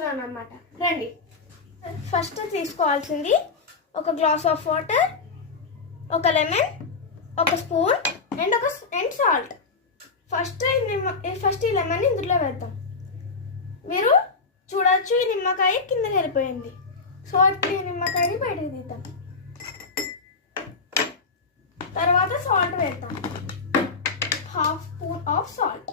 చూపిస్తున్నాను అనమాట. రండి. ఫస్ట్ తీసుకోవాల్సింది ఒక గ్లాస్ ఆఫ్ వాటర్, ఒక లెమన్, ఒక స్పూన్ అండ్ సాల్ట్. ఫస్ట్ ఈ లెమన్ ఇందులో వేద్దాం. మీరు చూడొచ్చు ఈ నిమ్మకాయ కిందకి వెళ్ళిపోయింది. సో ఇప్పుడు ఈ నిమ్మకాయని బయటకు తీద్దాం. తర్వాత సాల్ట్ వేద్దాం, హాఫ్ స్పూన్ ఆఫ్ సాల్ట్.